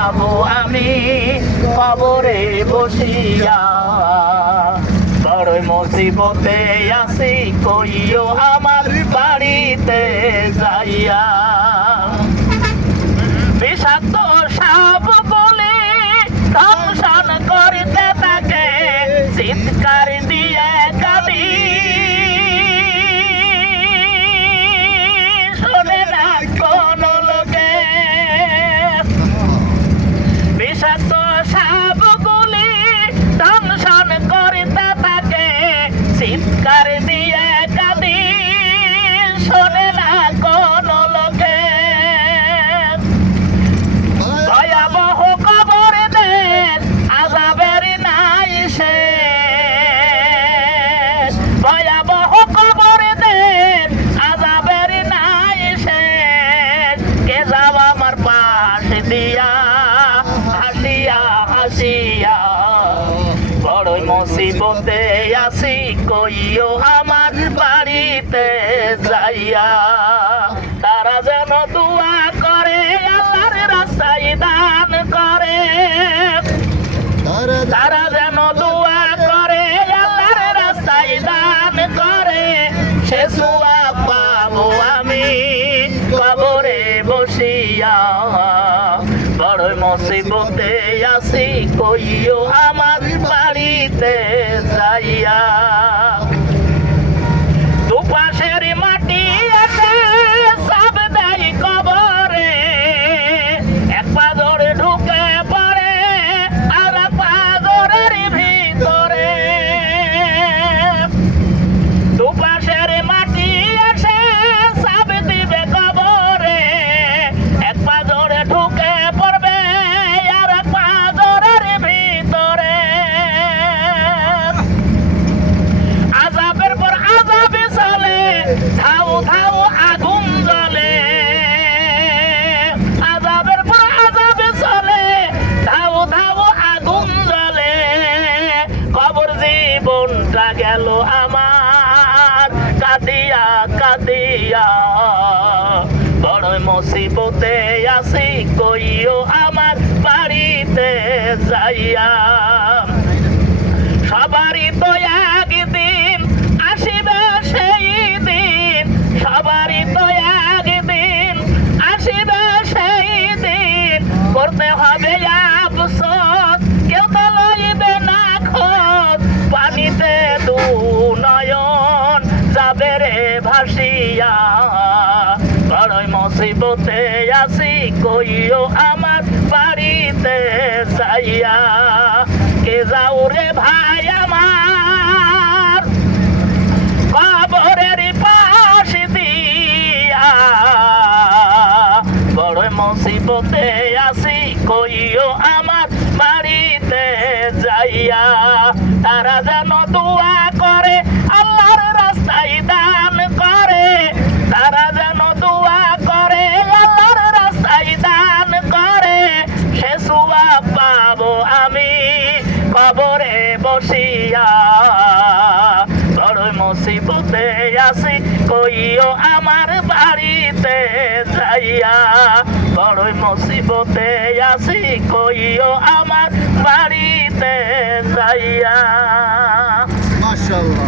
পাবো আমি কবরে বসিয়া। বড়ই মুসিবতে আছি কইও আমার বাড়িতে যাইয়া। বিষাক্ত সাপ বলে দংশন করতে থাকে চিৎকার দিয়ে কাঁদি। শোনে না কোন লোকে বিষাক্ত সাপ গুলি দংশন করতে থাকে চিৎকার দিয়ে কাঁদি। শোনে না কোন লোকে ভয়াবহ কবর দেন আযাবের নাই শেষ। ভয়াবহ কবর দেন আযাবের নাই শেষ। কে যাব আমার পাশ দিয়া হাসিয়া হাসিয়া। বড়ই মুসিবতে আছি কইও আমার বাড়িতে যাইয়া। তারা যেন দোয়া করে আল্লাহর রাস্তায় দান করে। তারা যেন দোয়া করে আল্লাহর রাস্তায় দান করে। সে সওয়াব পাবো আমি কবরে বসিয়া। বড়ই মুসিবতে আছি কইও আমার বাড়িতে যাইয়া। দুপাশের মাটি এসে চাপ দেয় কবরে। এক পাথর ঢুকে পড়ে আর এক পাথরের ভিতরে। দুপাশের মাটি এসে চাপ দিবে কবরে। এক পাথর ঢুকে পড়বে আর এক পাথরের ভিতরে। আযাবের পর আযাবে চলে ধাউ ধাউ আগুন জ্বলে। আযাবের পর আযাবে চলে ধাউ ধাউ আগুন জ্বলে। কবর জীবনটা গেল আমার কাঁদিয়া কাঁদিয়া। বড়ই মুসিবতে আছি কইও আমার বাড়িতে যাইয়া। সবারই তো একদিন আসিবে সেই দিন। সবারই তো একদিন আসিবে সেই দিন। করতে হবে আফসোস কেউ তো লইবে না খোঁজ। পানিতে দু নয়ন যাবে রে ভাসিয়া। বড়ই মুসিবতে আছি কইও আমার বাড়িতে যাইয়া। কে যাও রে ভাই আমার কবরের পাশ দিয়া। বড়ই মুসিবতে আছি কইও আমার বাড়িতে যাইয়া। তারা যেন দোয়া করে আল্লাহর রাস্তায় দান করে। তারা যেন দোয়া করে আল্লাহর রাস্তায় দান করে। সে সওয়াব পাবো আমি কবরে বসিয়া। বড়ই মুসিবতে আছি কইও আমার বাড়িতে যাইয়া। বড়ই মুসিবতে আছি কইও আমার বাড়িতে যাইয়া। মাশাআল্লাহ।